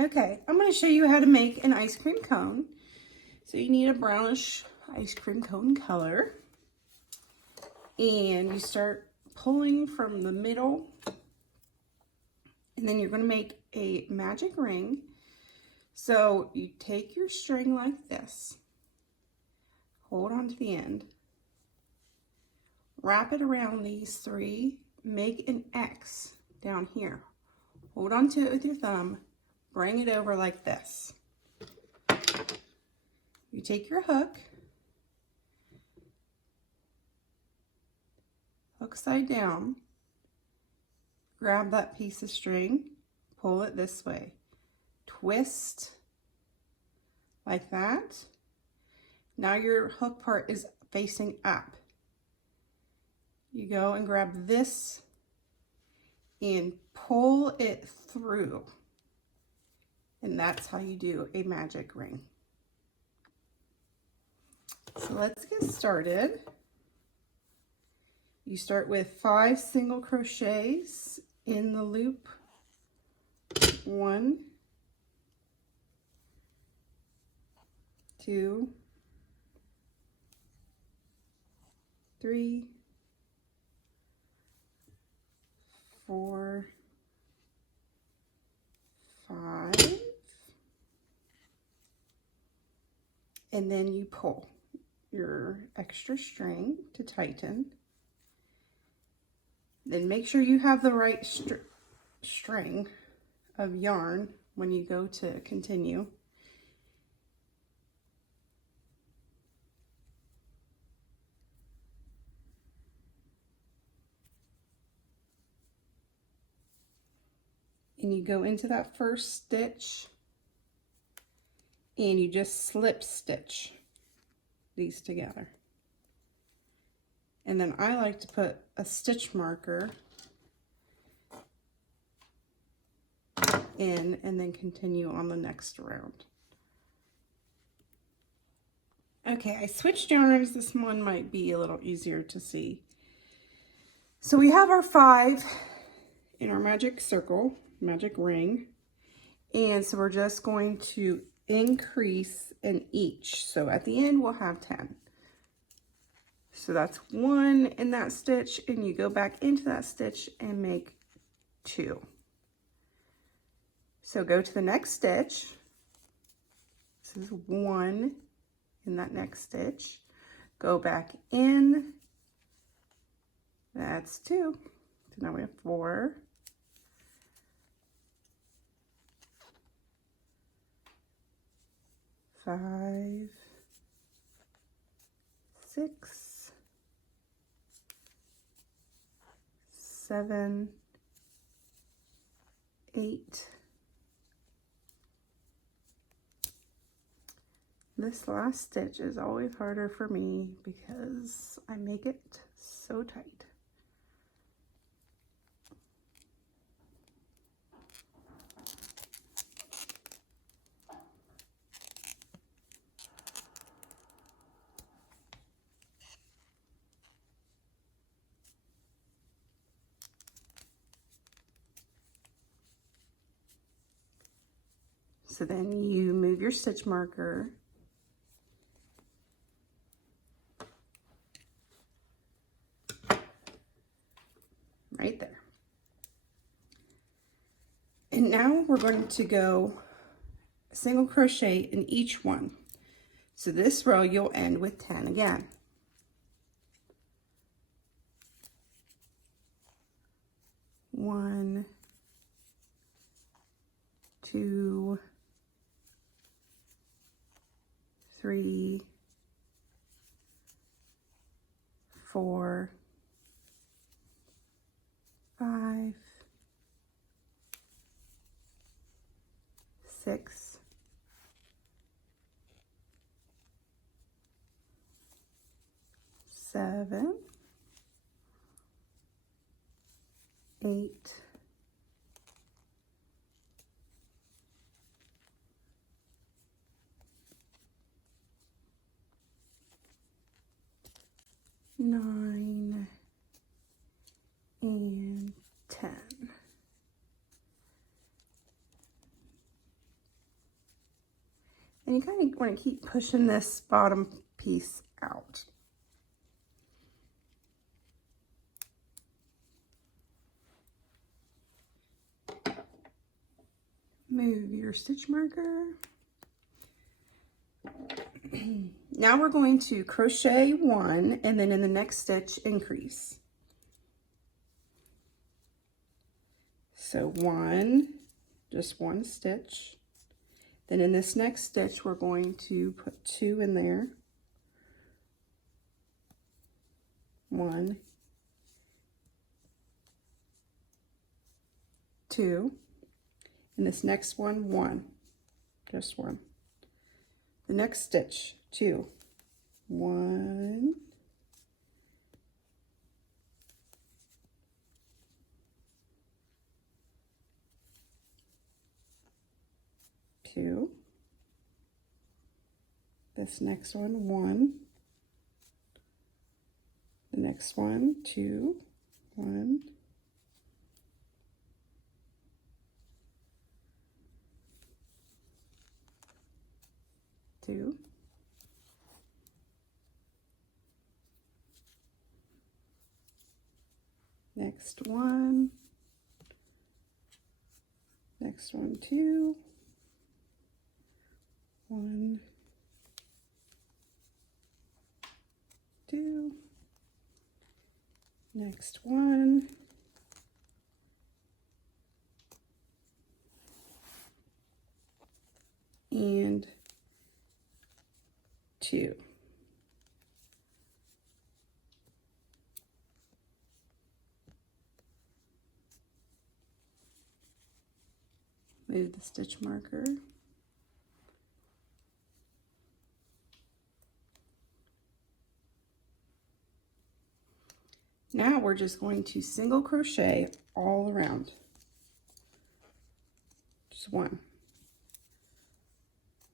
Okay, I'm going to show you how to make an ice cream cone. So you need a brownish ice cream cone color. And you start pulling from the middle. And then you're going to make a magic ring. So you take your string like this. Hold on to the end. Wrap it around these three. Make an X down here. Hold on to it with your thumb. Bring it over like this. You take your hook, hook side down, grab that piece of string, pull it this way, twist like that. Now your hook part is facing up. You go and grab this and pull it through. And that's how you do a magic ring. So let's get started. You start with 5 single crochets in the loop. 1, 2, 3, 4, 5, and then you pull your extra string to tighten. Then make sure you have the right string of yarn when you go to continue. And you go into that first stitch and you just slip stitch these together. And then I like to put a stitch marker in and then continue on the next round. Okay, I switched yarns. This one might be a little easier to see. So we have our 5 in our magic circle, magic ring. And so we're just going to increase in each. So at the end, we'll have 10. So that's 1 in that stitch, and you go back into that stitch and make 2. So go to the next stitch. This is 1 in that next stitch. Go back in. That's 2. So now we have 4. 5, 6, 7, 8. This last stitch is always harder for me because I make it so tight. So then you move your stitch marker right there. And now we're going to go single crochet in each one. So this row you'll end with 10 again. One, 2, 3, 4, 5, 6, 7, 8, 9, and 10. And you kind of want to keep pushing this bottom piece out. Move your stitch marker. Now we're going to crochet 1 and then in the next stitch increase. So 1, just 1 stitch. Then in this next stitch we're going to put 2 in there. 1, 2. And this next one, 1, just 1. The next stitch, 2, 1, 2. This next one, 1. The next one, 2, 1. Two. Next one. Next one, 2. 1, 2. Next one. And 2. Move the stitch marker. Now we're just going to single crochet all around. Just 1.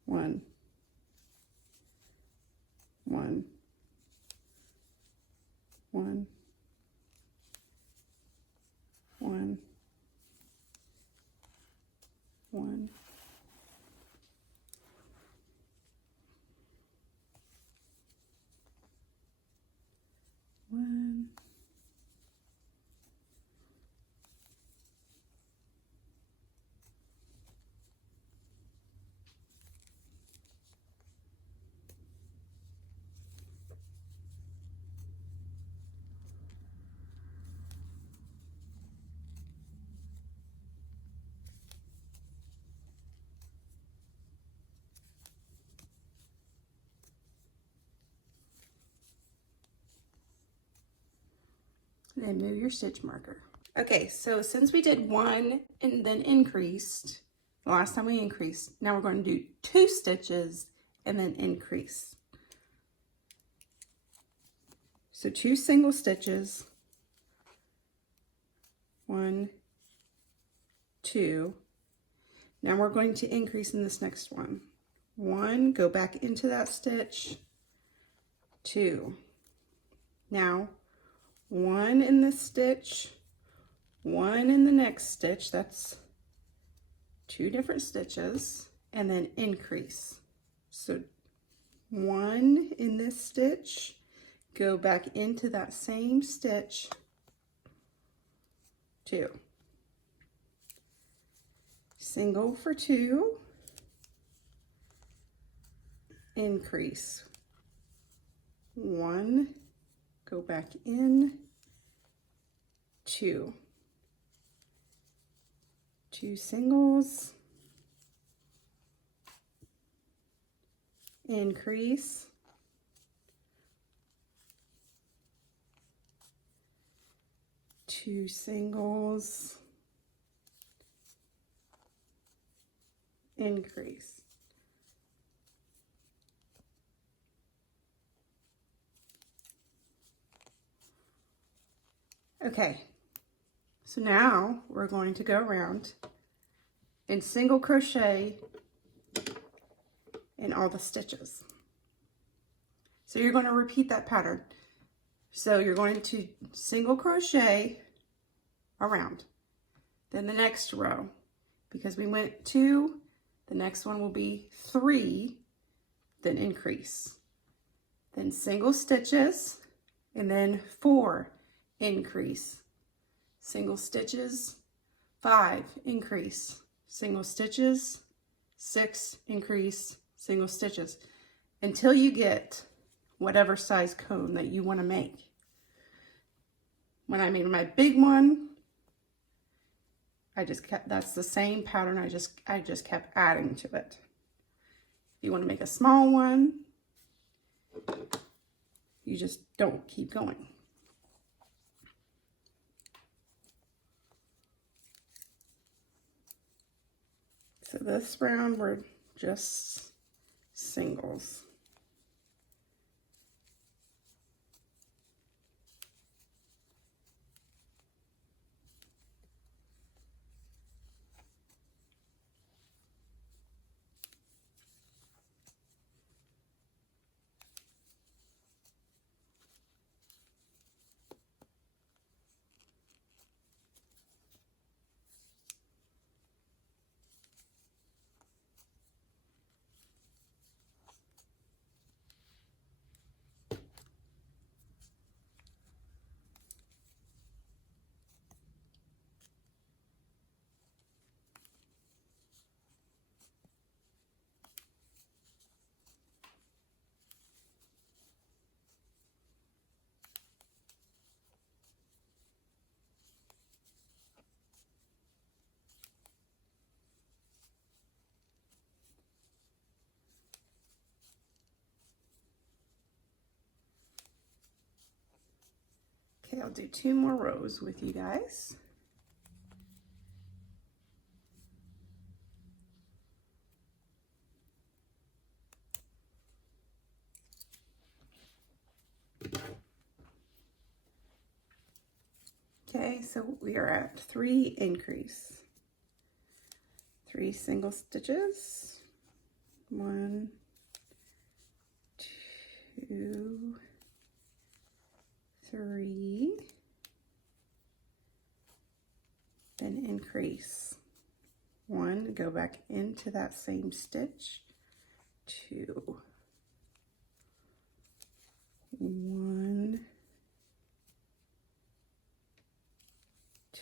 1. 1, 1, 1, 1, 1, and move your stitch marker. Okay, so since we did 1 and then increased, the last time we increased, now we're going to do 2 stitches and then increase. So 2 single stitches, 1, 2. Now we're going to increase in this next one. 1, go back into that stitch, 2. Now 1 in this stitch, 1 in the next stitch, that's 2 different stitches, and then increase. So 1 in this stitch, go back into that same stitch, 2. Single for 2, increase. 1, go back in, 2. 2 singles, increase, 2 singles, increase. Okay, so now we're going to go around and single crochet in all the stitches. So you're going to repeat that pattern. So you're going to single crochet around. Then the next row, because we went 2, the next one will be 3 then increase, then single stitches, and then 4, increase, single stitches, 5, increase, single stitches, 6, increase, single stitches, until you get whatever size cone that you want to make. When I made my big one, I just kept, that's the same pattern, I just kept adding to it. If you want to make a small one, you just don't keep going. So this round we're just singles. Okay, I'll do 2 more rows with you guys. Okay, so we are at 3 increase, 3 single stitches, 1, 2, 3, then increase, 1, go back into that same stitch, 2, 1,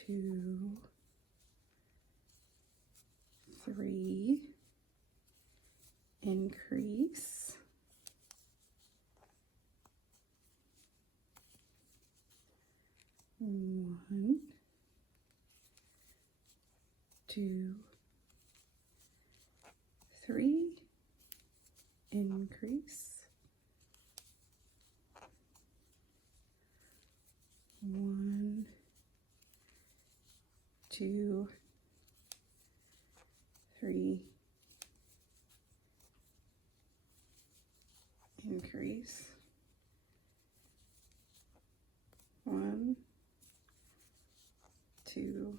2, 3, increase, 1, 2, 3, increase, 1, 2, 3, increase, 1, 2,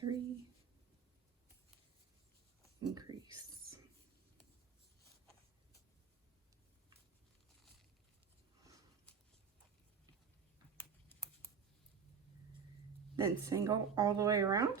3, increase. Then single all the way around.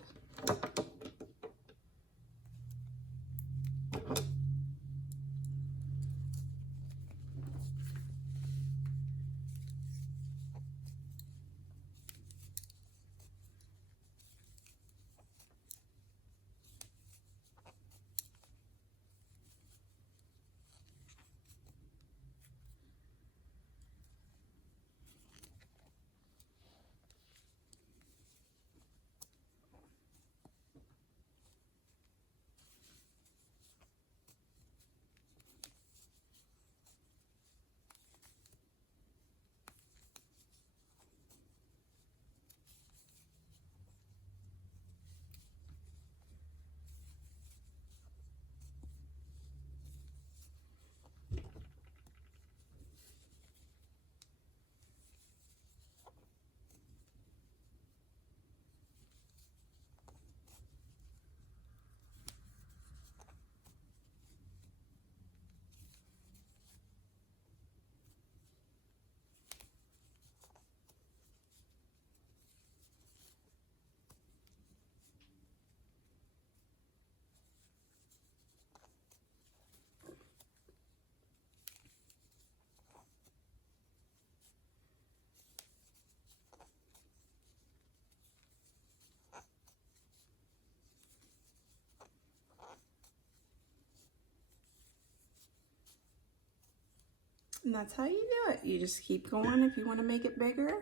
And that's how you do it. You just keep going if you want to make it bigger.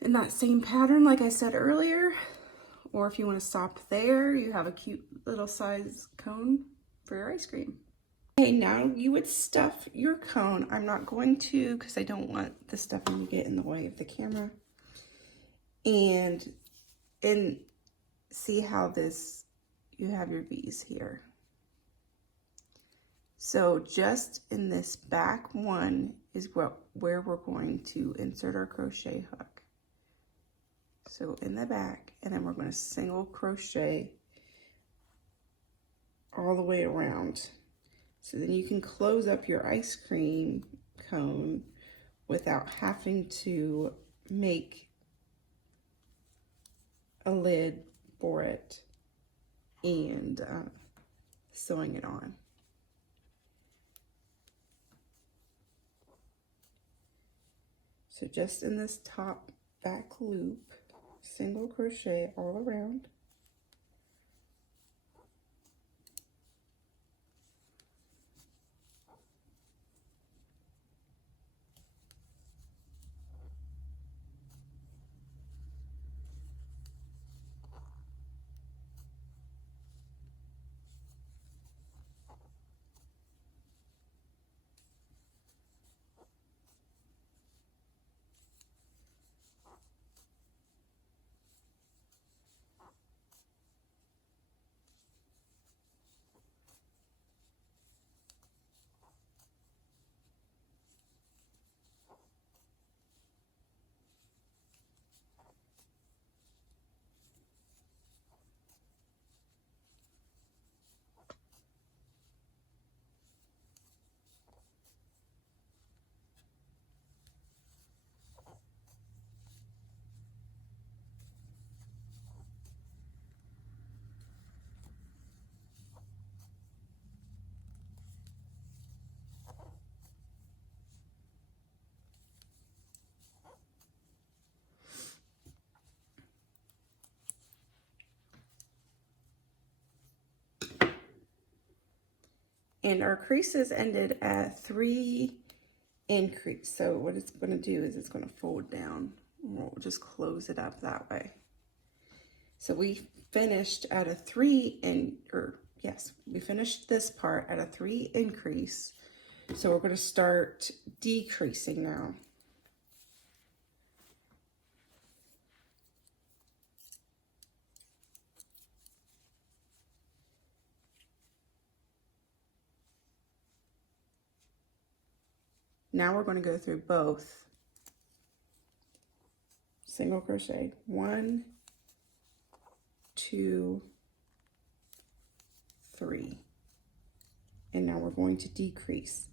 In that same pattern, like I said earlier, or if you want to stop there, you have a cute little size cone for your ice cream. Okay, now you would stuff your cone. I'm not going to because I don't want the stuffing to get in the way of the camera. And see how this, you have your V's here. So just in this back one is where we're going to insert our crochet hook. So in the back, and then we're going to single crochet all the way around. So then you can close up your ice cream cone without having to make a lid for it and sewing it on. So just in this top back loop, single crochet all around. And our creases ended at 3 increase. So what it's going to do is it's going to fold down. We'll just close it up that way. So we finished at a 3 we finished this part at a 3 increase. So we're going to start decreasing now. Now we're going to go through both single crochet, 1, 2, 3. And now we're going to decrease.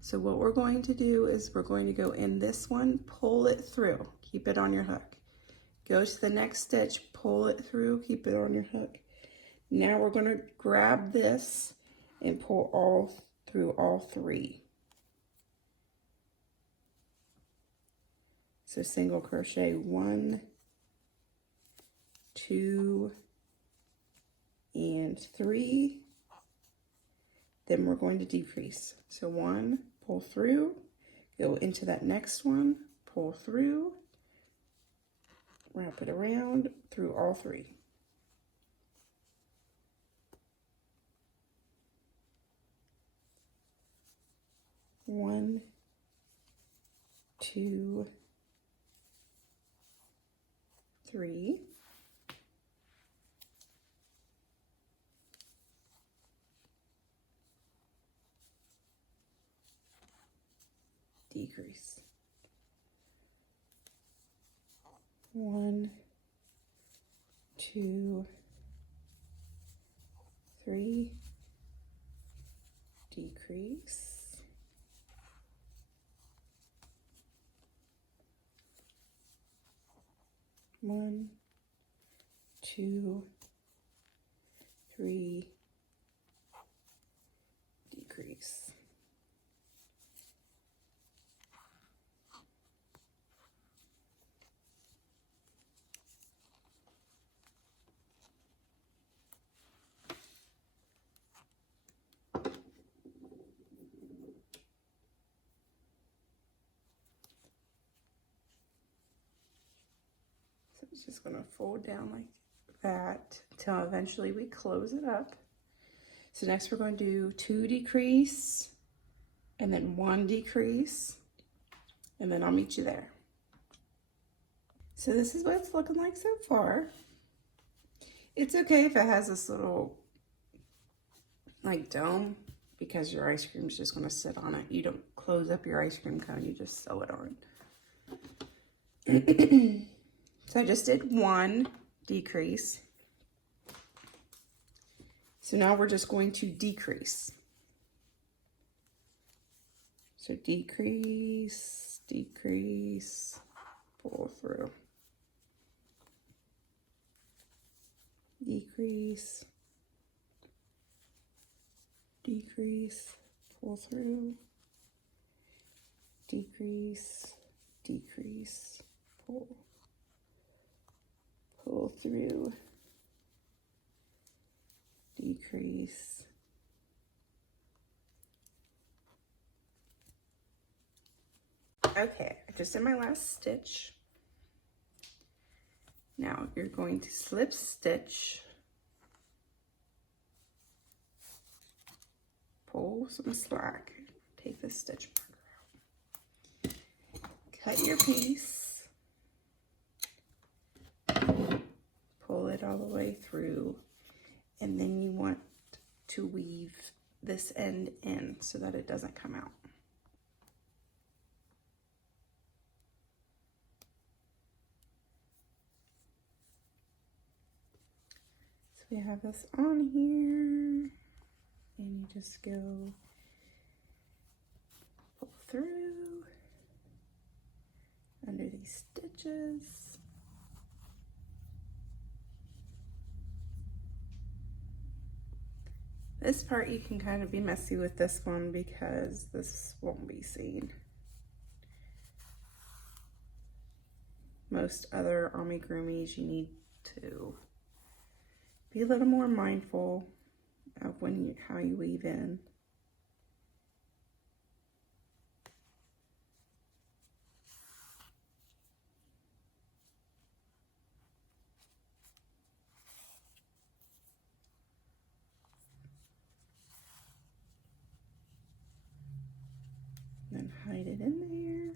So what we're going to do is we're going to go in this one, pull it through, keep it on your hook. Go to the next stitch, pull it through, keep it on your hook. Now we're going to grab this and pull through all 3. So single crochet 1, 2, and 3. Then we're going to decrease. So 1, pull through, go into that next one, pull through, wrap it around through all 3. One, 2, 3. Decrease. 1, 2, 3. Decrease. 1, 2, 3. Decrease. it's just going to fold down like that until eventually we close it up. So next we're going to do 2 decrease and then 1 decrease, and then I'll meet you there. So this is what it's looking like so far. It's okay if it has this little like dome, because your ice cream is just going to sit on it. You don't close up your ice cream cone, you just sew it on. So I just did 1 decrease. So now we're just going to decrease. So decrease, decrease, pull through. Decrease, decrease, pull through, decrease, decrease, pull through, decrease, okay, I just did my last stitch. Now you're going to slip stitch, pull some slack, take the stitch marker out, cut your piece, pull it all the way through, and then you want to weave this end in so that it doesn't come out. So we have this on here, and you just go pull through under these stitches. This part you can kind of be messy with this one because this won't be seen. Most other amigurumis you need to be a little more mindful of how you weave in. Then hide it in there.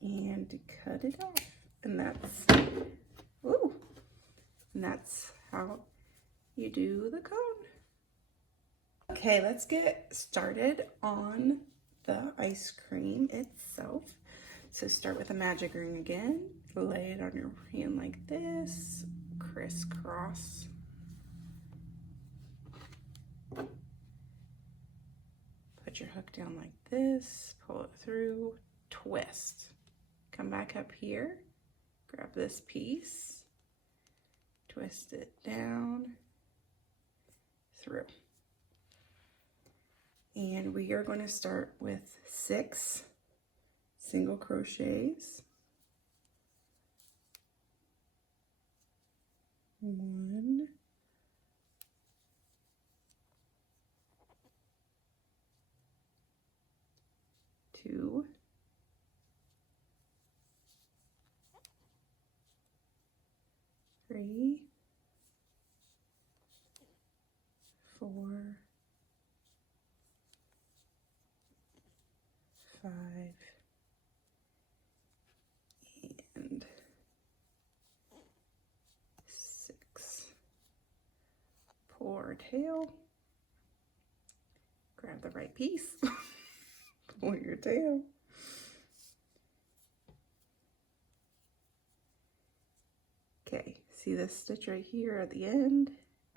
And cut it off. And that's how you do the cone. Okay, let's get started on the ice cream itself. So start with a magic ring again, lay it on your hand like this, crisscross. Put your hook down like this, pull it through, twist. Come back up here, grab this piece, twist it down, through. And we are going to start with 6 single crochets. 1, 2, 3, 4, 5, and 6. Pull our tail, grab the right piece, pull your tail. Okay, see this stitch right here at the end?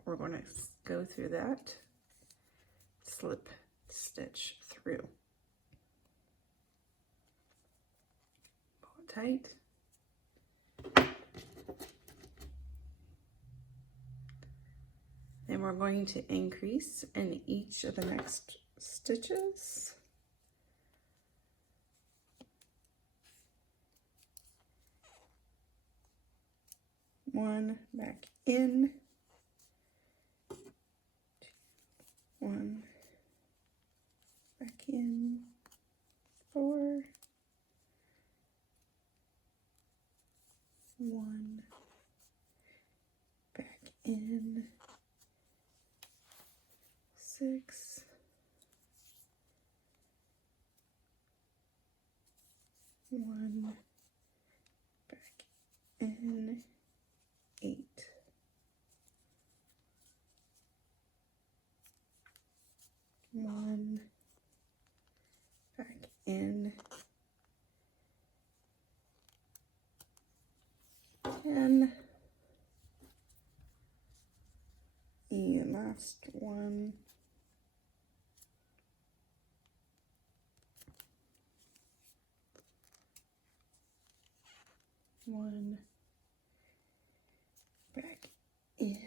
We're going to go through that, slip stitch through. Pull it tight. Then we're going to increase in each of the next stitches. One, back in, 1, back in, 4, 1, back in, 6, 1, back in, 8, 1, back in, 10, and last one, 1, back in,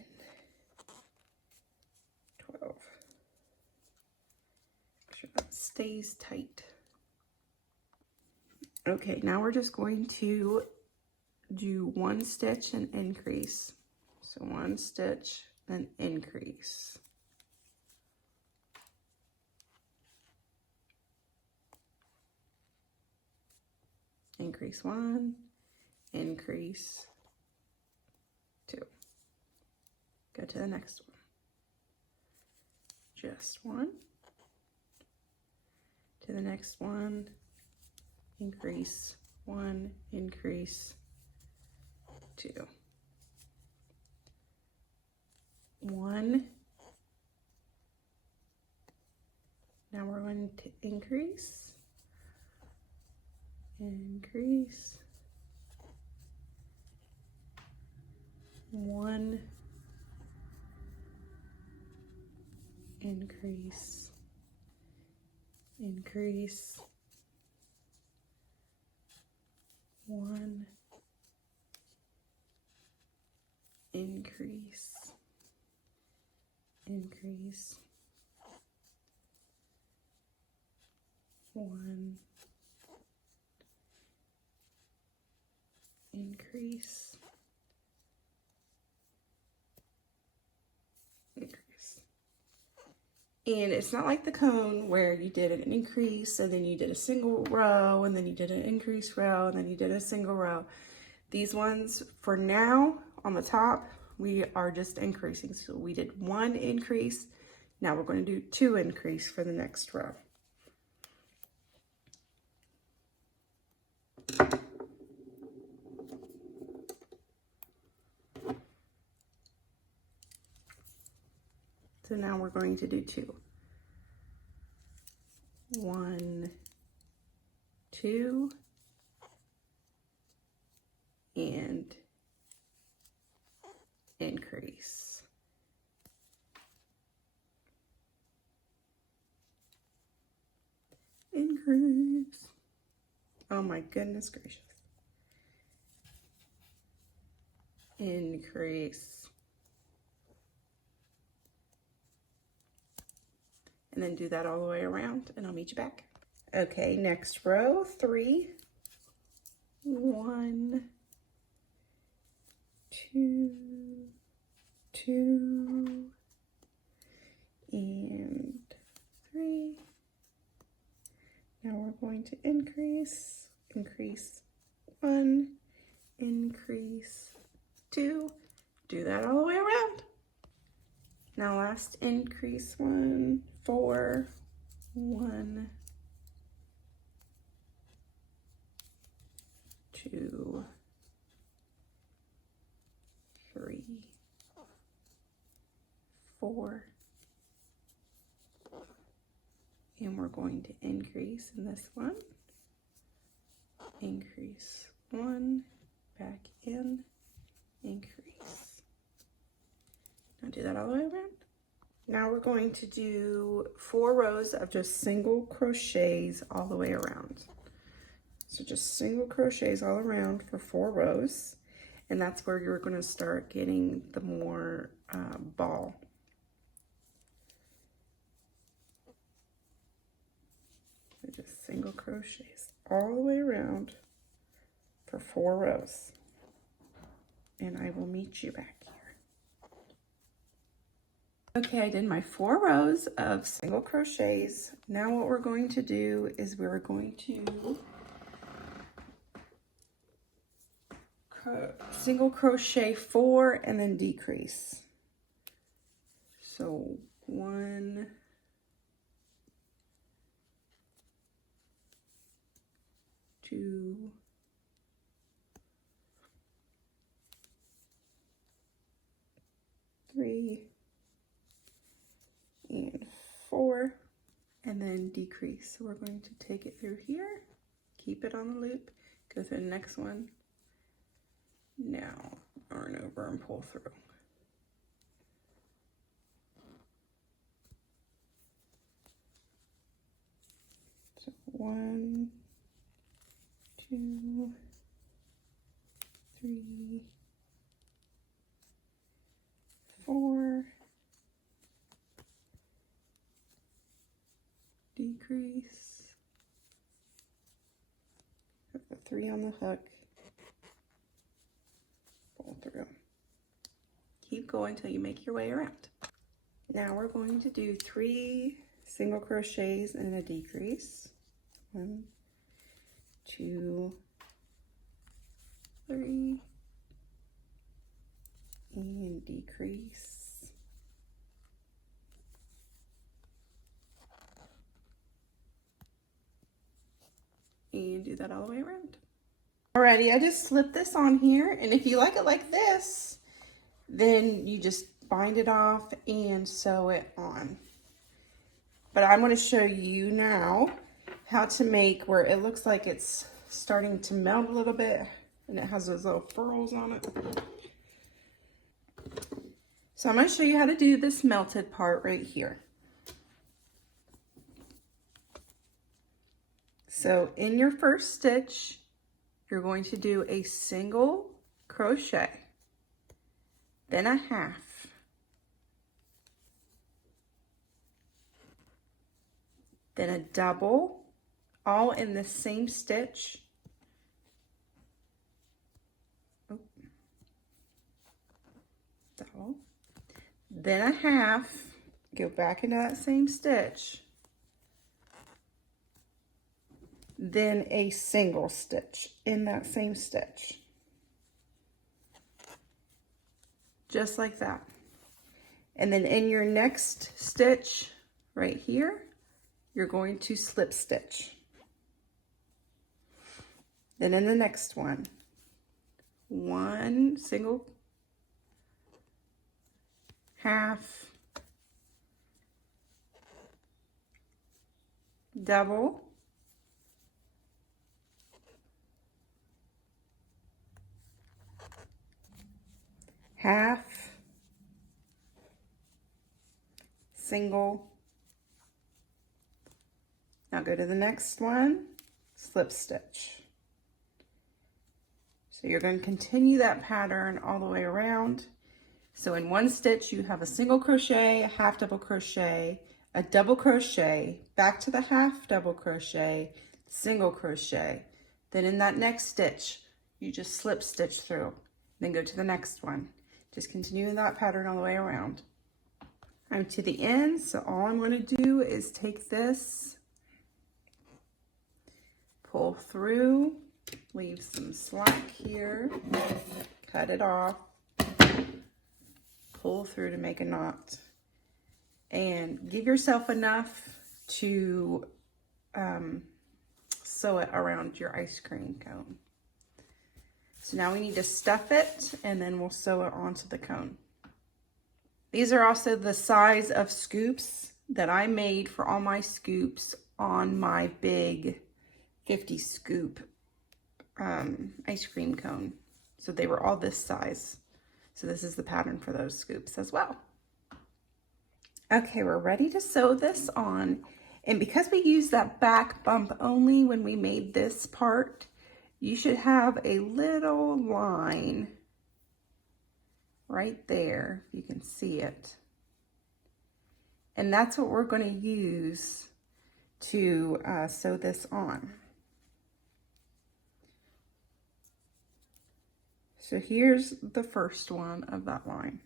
12. Make sure that stays tight. Okay, now we're just going to do 1 stitch and increase. So 1 stitch and increase. Increase 1, increase 2. Go to the next one. Just 1. To the next one, increase 1, increase 2. 1. Now we're going to increase, increase, 1, increase, increase, 1, increase, increase, 1, increase, increase. And it's not like the cone where you did an increase and then you did a single row and then you did an increase row and then you did a single row. These ones for now on the top, we are just increasing. So we did 1 increase. Now we're going to do 2 increase for the next row. So now we're going to do 2. 1, 2, and increase. Increase. Oh my goodness gracious. Increase. And then do that all the way around and I'll meet you back. Okay, next row, 3, 1, 2, 2, and 3. Now we're going to increase, increase 1, increase 2. Do that all the way around. Now last increase 1, 4, 1, 2, 3, 4, and we're going to increase in this one, increase 1, back in, increase. Now do that all the way around. Now we're going to do 4 rows of just single crochets all the way around. So just single crochets all around for 4 rows. And that's where you're going to start getting the more ball. So just single crochets all the way around for 4 rows. And I will meet you back here. Okay, I did my 4 rows of single crochets. Now what we're going to do is we're going to single crochet 4 and then decrease. So 1, 2, 3, and 4, and then decrease. So we're going to take it through here, keep it on the loop, go through the next one. Now yarn over and pull through. So 1, 2, 3, 4, decrease, put the 3 on the hook, pull through. Keep going until you make your way around. Now we're going to do 3 single crochets and a decrease. 1, 2, 3, and decrease. And do that all the way around. Alrighty, I just slipped this on here, and if you like it like this, then you just bind it off and sew it on. But I'm going to show you now how to make where it looks like it's starting to melt a little bit, and it has those little furls on it. So I'm going to show you how to do this melted part right here. So in your first stitch, you're going to do a single crochet, then a half, then a double, all in the same stitch. Double, then a half, go back into that same stitch, then a single stitch in that same stitch, just like that. And then in your next stitch right here, you're going to slip stitch. Then in the next one, 1 single, half, double, half, single. Now go to the next one, slip stitch. So you're going to continue that pattern all the way around. So in one stitch you have a single crochet, a half double crochet, a double crochet, back to the half double crochet, single crochet. Then in that next stitch you just slip stitch through, then go to the next one. Just continue that pattern all the way around. I'm to the end, so all I'm going to do is take this, pull through, leave some slack here, cut it off, pull through to make a knot, and give yourself enough to sew it around your ice cream cone. So now we need to stuff it, and then we'll sew it onto the cone. These are also the size of scoops that I made for all my scoops on my big 50 scoop ice cream cone. So they were all this size. So this is the pattern for those scoops as well. Okay, we're ready to sew this on. And because we used that back bump only when we made this part, you should have a little line right there, if you can see it. And that's what we're going to use to sew this on. So here's the first one of that line.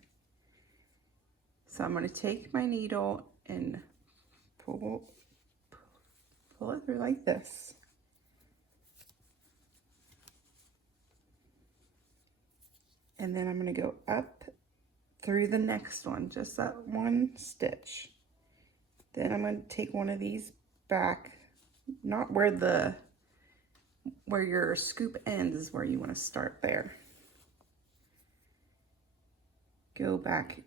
So I'm going to take my needle and pull it through like this. And then I'm going to go up through the next one, just that one stitch. Then I'm going to take one of these back, not where your scoop ends is where you want to start there. Go back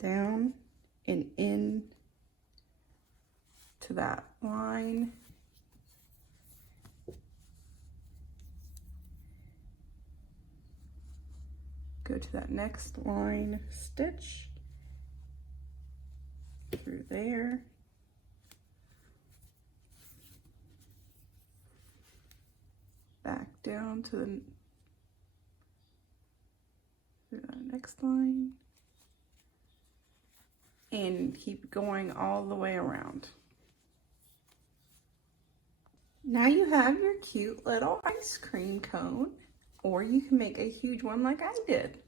down and in to that line. Go to that next line, stitch through there. Back down to the next line. And keep going all the way around. Now you have your cute little ice cream cone, or you can make a huge one like I did.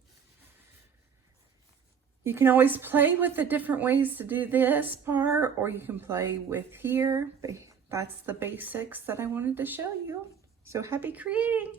You can always play with the different ways to do this part, or you can play with here. That's the basics that I wanted to show you. So happy creating!